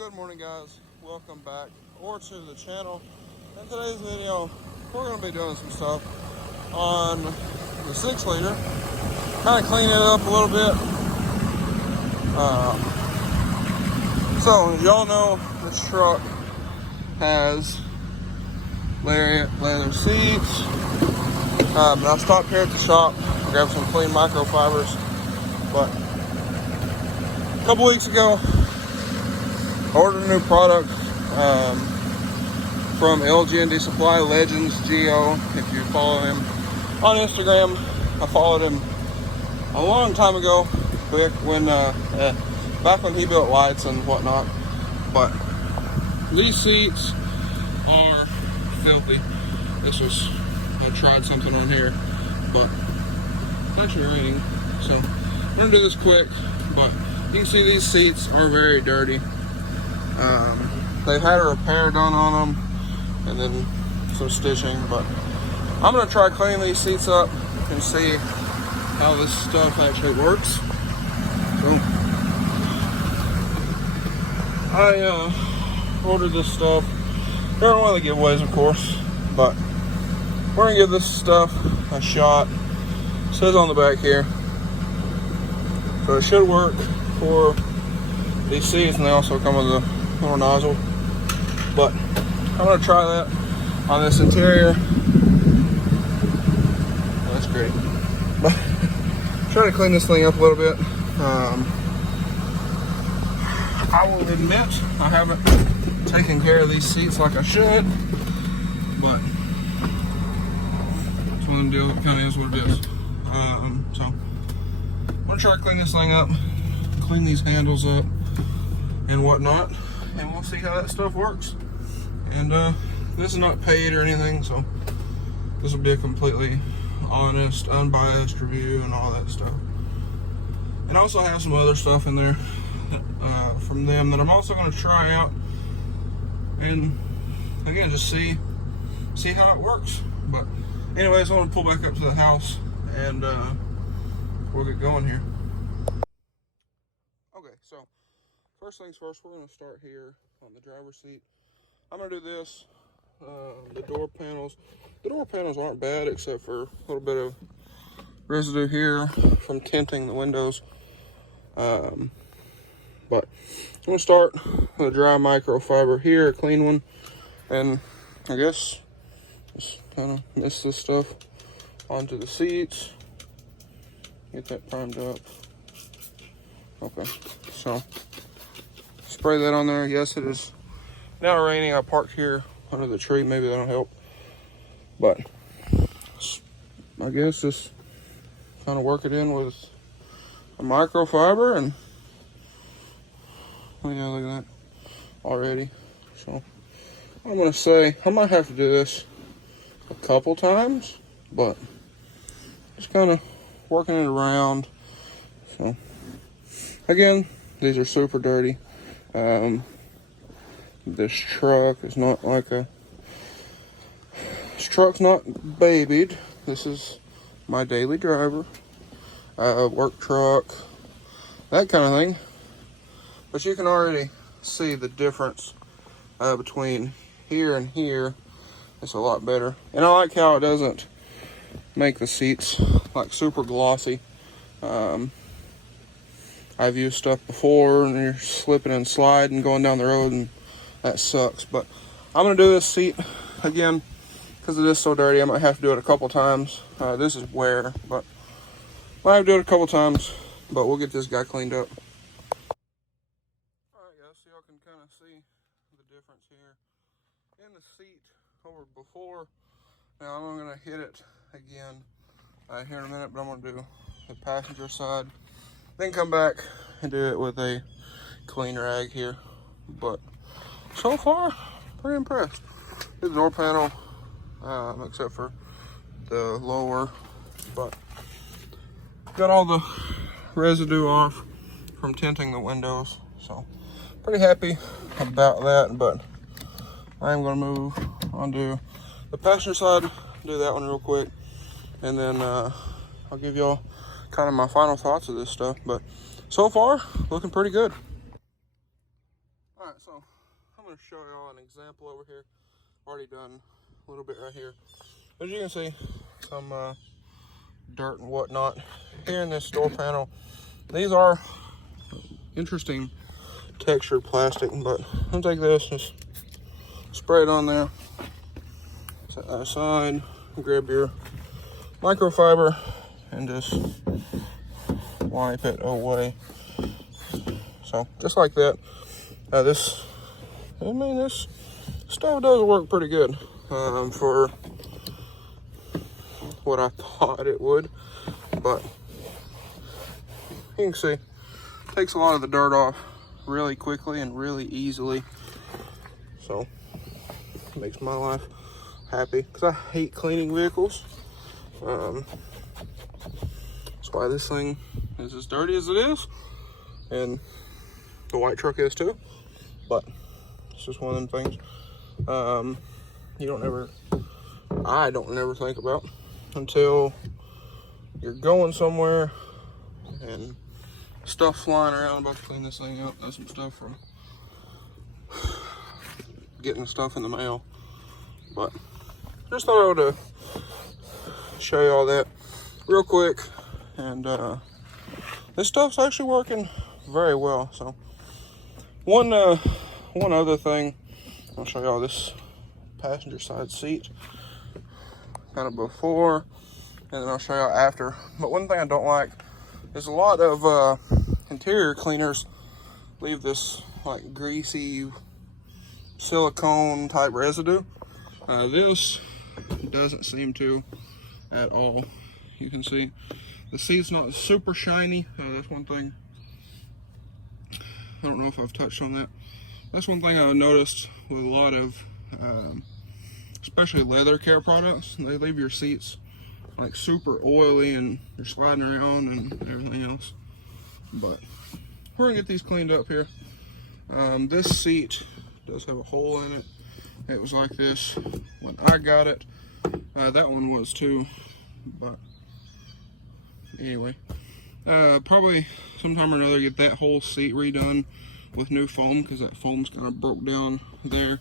Good morning, guys. Welcome back to the channel. In today's video, we're going to be doing some stuff on the 6 liter. Kind of clean it up a little bit. So, as y'all know, this truck has leather seats. I stopped here at the shop, grabbed some clean microfibers, but a couple weeks ago, I ordered a new product from LGND Supply, Legends, Geo. If you follow him on Instagram, I followed him a long time ago, back when he built lights and whatnot. But these seats are filthy. I tried something on here, but it's actually raining, so I'm gonna do this quick. But you can see these seats are very dirty. They've had a repair done on them and then some stitching, but I'm gonna try cleaning these seats up and see how this stuff actually works. So I ordered this stuff during one of the giveaways, of course, but we're gonna give this stuff a shot. It says on the back here, so it should work for these seats, and they also come with a little nozzle. But I'm gonna try that on this interior. Oh, that's great. But try to clean this thing up a little bit. I will admit I haven't taken care of these seats like I should, but it's one of them deals. It kind of is what it is. So I'm gonna try to clean this thing up, clean these handles up and whatnot, and we'll see how that stuff works. And this is not paid or anything, so this will be a completely honest, unbiased review and all that stuff. And I also have some other stuff in there from them that I'm also going to try out, and again, just see how it works. But anyways, I want to pull back up to the house and we'll get going here. Okay, so first things first, we're going to start here on the driver's seat. I'm going to do this, the door panels. The door panels aren't bad except for a little bit of residue here from tinting the windows. But I'm going to start with a dry microfiber here, a clean one. And I guess just kind of mist this stuff onto the seats. Get that primed up. Okay, so spray that on there. Yes, it is now raining. I parked here under the tree. Maybe that'll help. But I guess just kind of work it in with a microfiber, and oh yeah, look at that already. So I'm gonna say I might have to do this a couple times, but just kind of working it around. So again, these are super dirty. This truck is not this truck's not babied. This is my daily driver, work truck, that kind of thing. But you can already see the difference between here and here. It's a lot better. And I like how it doesn't make the seats like super glossy. I've used stuff before and you're slipping and sliding going down the road, and that sucks. But I'm gonna do this seat again because it is so dirty. I might have to do it a couple times. This is wear, but I might have to do it a couple times, but we'll get this guy cleaned up. All right, guys, so y'all can kind of see the difference here in the seat over before. Now I'm gonna hit it again here in a minute, but I'm gonna do the passenger side, then come back and do it with a clean rag here. But so far, pretty impressed. The door panel, except for the lower, but got all the residue off from tinting the windows. So pretty happy about that. But I am gonna move on to the passenger side, do that one real quick, and then I'll give y'all kind of my final thoughts of this stuff. But so far, looking pretty good. All Alright, so I'm going to show y'all an example over here. Already done a little bit right here. As you can see, some dirt and whatnot here in this door panel. These are interesting textured plastic, but I'll take this, just spray it on there, set that aside, grab your microfiber and just wipe it away. So just like that. This stove does work pretty good for what I thought it would, but you can see it takes a lot of the dirt off really quickly and really easily. So it makes my life happy because I hate cleaning vehicles. That's why this thing is as dirty as it is, and the white truck is too. But it's just one of them things I don't ever think about until you're going somewhere and stuff flying around. I'm about to clean this thing up. That's some stuff from getting stuff in the mail. But just thought I would show you all that real quick. And this stuff's actually working very well. So one other thing, I'll show y'all this passenger side seat, kind of before, and then I'll show y'all after. But one thing I don't like is a lot of interior cleaners leave this like greasy silicone type residue. This doesn't seem to at all. You can see the seat's not super shiny. That's one thing. I don't know if I've touched on that. That's one thing I've noticed with a lot of, especially leather care products. They leave your seats like super oily and you're sliding around and everything else. But we're gonna get these cleaned up here. This seat does have a hole in it. It was like this when I got it. That one was too, but anyway. Probably sometime or another get that whole seat redone with new foam, because that foam's kind of broke down there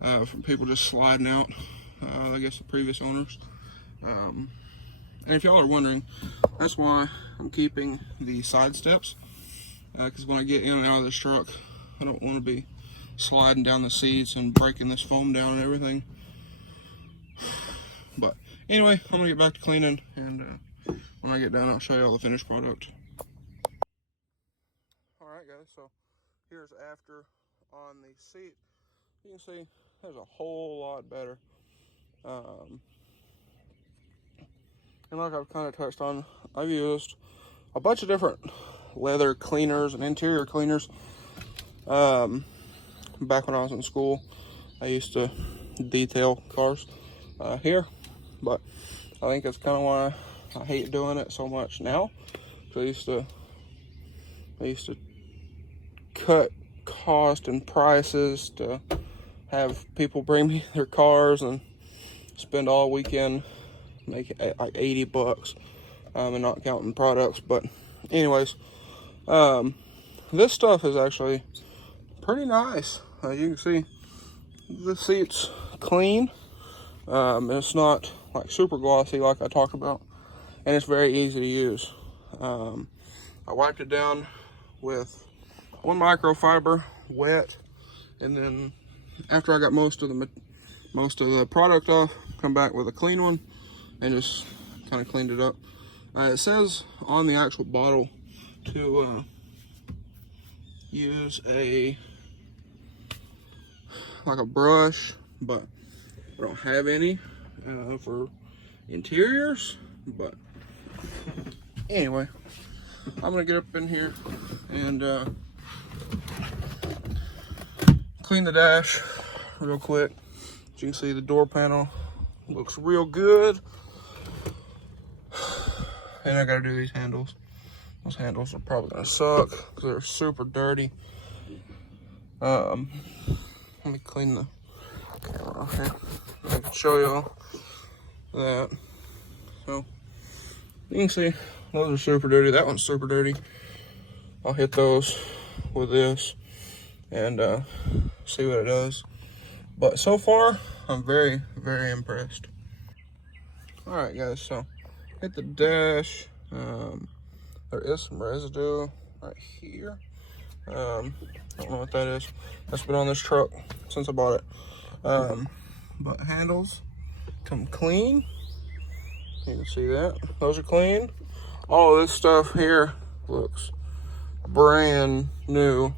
from people just sliding out, I guess the previous owners. And if y'all are wondering, that's why I'm keeping the side steps, because when I get in and out of this truck, I don't want to be sliding down the seats and breaking this foam down and everything. But anyway, I'm gonna get back to cleaning, and when I get done, I'll show you all the finished product. Alright guys, so here's after on the seat. You can see there's a whole lot better. And like I've kind of touched on, I've used a bunch of different leather cleaners and interior cleaners. Back when I was in school, I used to detail cars here, but I think that's kind of why I hate doing it so much now. I used to cut cost and prices to have people bring me their cars and spend all weekend, make it like 80 bucks, and not counting products. But anyways, this stuff is actually pretty nice. You can see the seat's clean. It's not like super glossy like I talked about, and it's very easy to use. I wiped it down with one microfiber wet, and then after I got most of the product off, come back with a clean one and just kind of cleaned it up. It says on the actual bottle to use a brush, but I don't have any for interiors. But anyway, I'm gonna get up in here and clean the dash real quick. As you can see, the door panel looks real good. And I gotta do these handles. Those handles are probably gonna suck because they're super dirty. Let me clean the camera off here. I can show y'all that. So you can see those are super dirty. That one's super dirty. I'll hit those with this. and see what it does. But so far, I'm very, very impressed. All right, guys, so hit the dash. There is some residue right here. Don't know what that is. That's been on this truck since I bought it. But handles come clean. You can see that. Those are clean. All of this stuff here looks brand new.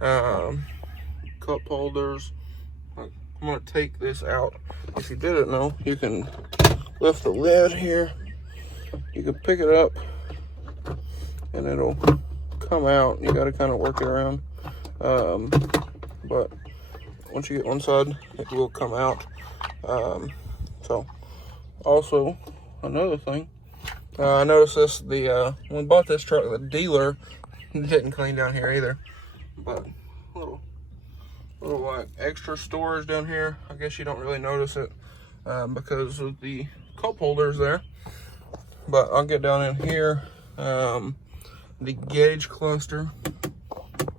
Cup holders. I'm gonna take this out. If you didn't know, you can lift the lid here. You can pick it up and it'll come out. You gotta kind of work it around. But once you get one side, it will come out. So also another thing, I noticed this, when we bought this truck, the dealer didn't clean down here either. But little like extra storage down here. I guess you don't really notice it because of the cup holders there. But I'll get down in here. The gauge cluster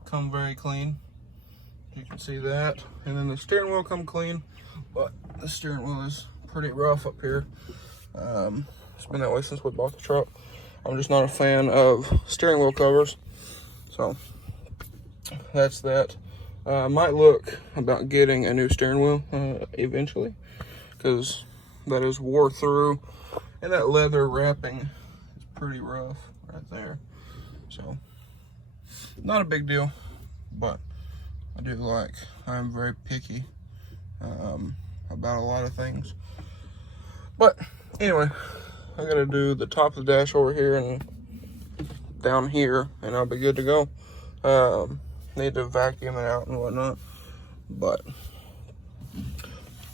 come very clean. You can see that. And then the steering wheel come clean, but the steering wheel is pretty rough up here. It's been that way since we bought the truck. I'm just not a fan of steering wheel covers. So that's that. I might look about getting a new steering wheel eventually, because that is wore through, and that leather wrapping is pretty rough right there. So not a big deal, but I'm very picky about a lot of things. But anyway, I gotta do the top of the dash over here and down here, and I'll be good to go. Need to vacuum it out and whatnot, but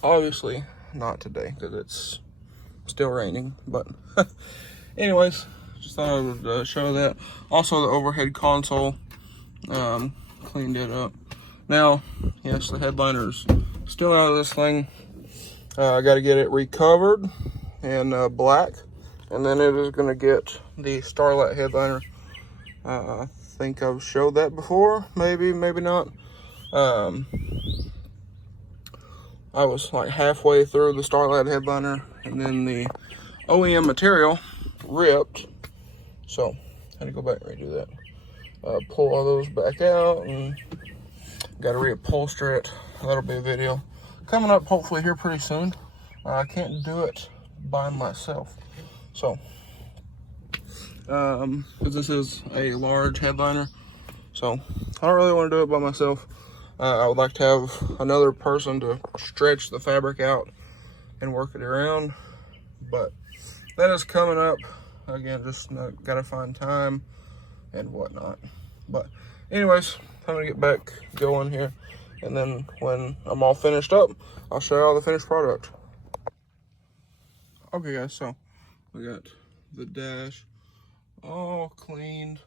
obviously not today because it's still raining. But anyways, just thought I would show that. Also, the overhead console, cleaned it up. Now, yes, the headliner's still out of this thing. I got to get it recovered in black, and then it is going to get the Starlight headliner. I think I've showed that before, maybe not. I was like halfway through the Starlight headliner, and then the OEM material ripped, so I had to go back and redo that. Pull all those back out, and got to reupholster it. That'll be a video coming up hopefully here pretty soon. I can't do it by myself, so because this is a large headliner, so I don't really want to do it by myself. I would like to have another person to stretch the fabric out and work it around, but that is coming up. Again, just gotta find time and whatnot. But anyways, I'm gonna get back going here, and then when I'm all finished up, I'll show you all the finished product. Okay guys, so we got the dash all cleaned.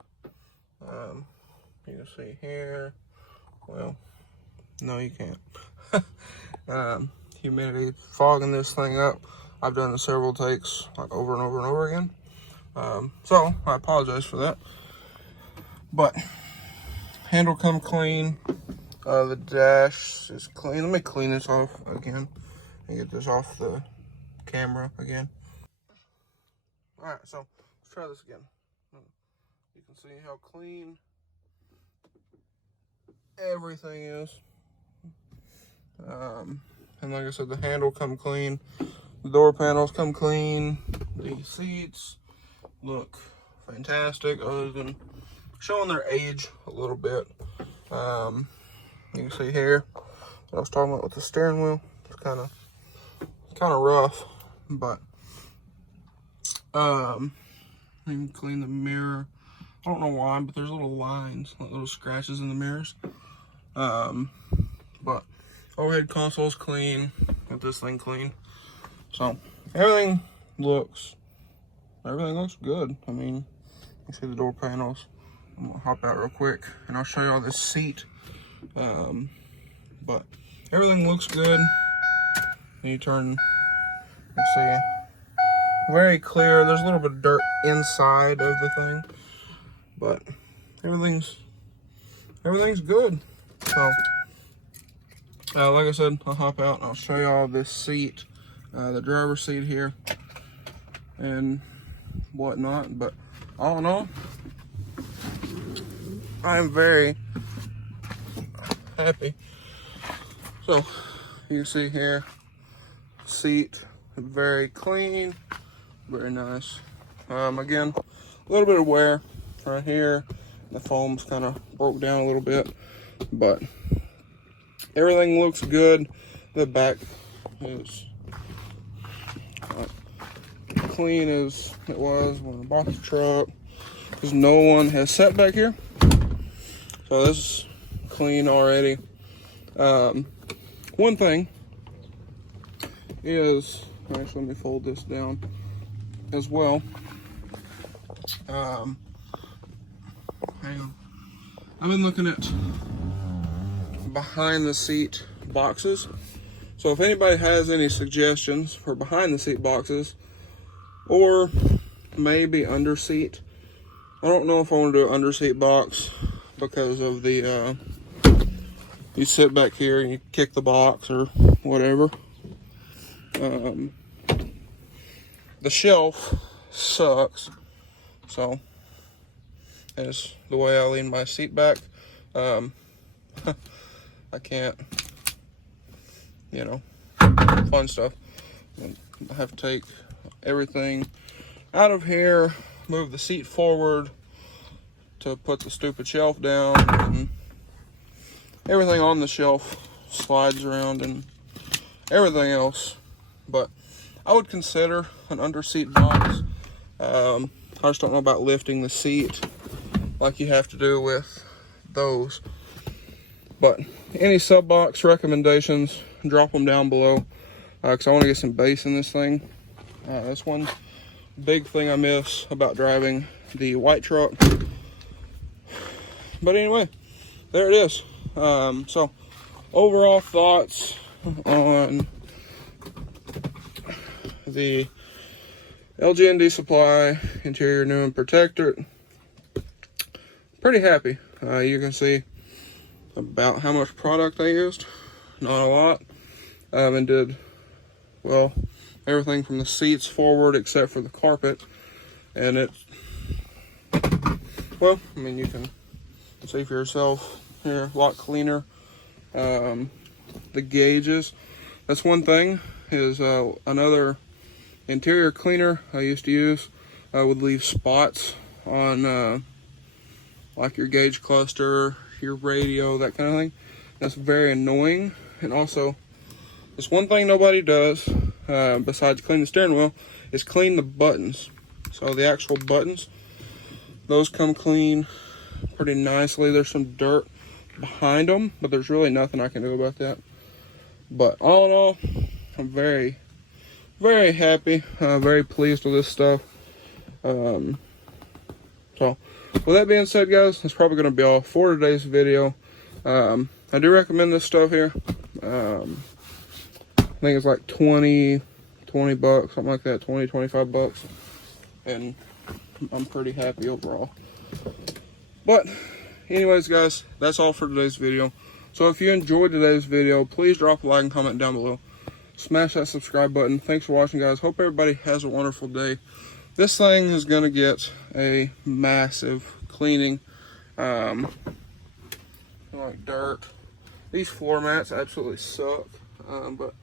You can see here, well, no you can't. Humidity fogging this thing up. I've done several takes, like over and over and over again. So I apologize for that. But handle come clean. The dash is clean. Let me clean this off again and get this off the camera again. Alright, so let's try this again. You can see how clean everything is. And like I said, the handle come clean. The door panels come clean. The seats look fantastic, other than showing their age a little bit. You can see here what I was talking about with the steering wheel. It's kind of rough, but you can clean the mirror. I don't know why, but there's little lines, like little scratches in the mirrors. But overhead console's clean. Got this thing clean. So everything looks good. I mean, you see the door panels. I'm gonna hop out real quick and I'll show you all this seat. But everything looks good. And you turn, you see, very clear. There's a little bit of dirt inside of the thing, but everything's good. So, like I said, I'll hop out and I'll show y'all this seat, the driver's seat here, and whatnot. But all in all, I am very happy. So you can see here, seat very clean, very nice. Again, a little bit of wear right here. The foam's kind of broke down a little bit, but everything looks good. The back is clean as it was when I bought the truck, because no one has sat back here. So this is clean already. One thing is, actually let me fold this down as well. Hang on. I've been looking at behind the seat boxes. So if anybody has any suggestions for behind the seat boxes, or maybe under seat, I don't know if I want to do an under seat box because of the you sit back here and you kick the box or whatever. The shelf sucks, so that's the way I lean my seat back. I can't, you know, fun stuff. I have to take everything out of here, move the seat forward to put the stupid shelf down, and everything on the shelf slides around and everything else. But I would consider an under seat box. I just don't know about lifting the seat like you have to do with those. But any sub box recommendations, drop them down below, because I want to get some bass in this thing. That's one big thing I miss about driving the white truck. But anyway, there it is. So overall thoughts on the LGND Supply Interior New and Protector. Pretty happy. You can see about how much product I used. Not a lot. And did, well, everything from the seats forward except for the carpet. And it's, well, I mean, you can see for yourself here, a lot cleaner. The gauges, that's one thing, is another interior cleaner I used to use would leave spots on like your gauge cluster, your radio, that kind of thing. That's very annoying. And also, there's one thing nobody does besides clean the steering wheel, is clean the buttons. So the actual buttons, those come clean pretty nicely. There's some dirt behind them, but there's really nothing I can do about that. But all in all, I'm very, very happy, very pleased with this stuff. So with that being said, guys, that's probably going to be all for today's video. I do recommend this stuff here. I think it's like 20 bucks, something like that, 25 bucks. And I'm pretty happy overall. But anyways, guys, that's all for today's video. So if you enjoyed today's video, please drop a like and comment down below. Smash that subscribe button. Thanks for watching, guys. Hope everybody has a wonderful day. This thing is going to get a massive cleaning. Like dirt. These floor mats absolutely suck. But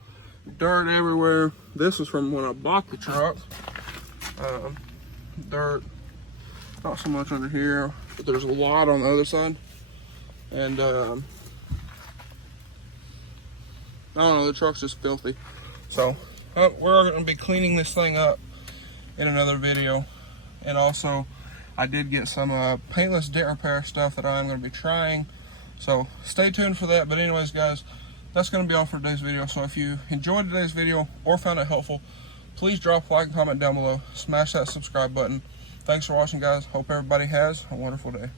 dirt everywhere. This is from when I bought the truck. Dirt. Not so much under here, but there's a lot on the other side. And I don't know, the truck's just filthy. So we're going to be cleaning this thing up in another video. And also, I did get some paintless dent repair stuff that I'm going to be trying. So stay tuned for that. But anyways, guys, that's going to be all for today's video. So if you enjoyed today's video or found it helpful, please drop a like and comment down below. Smash that subscribe button. Thanks for watching, guys. Hope everybody has a wonderful day.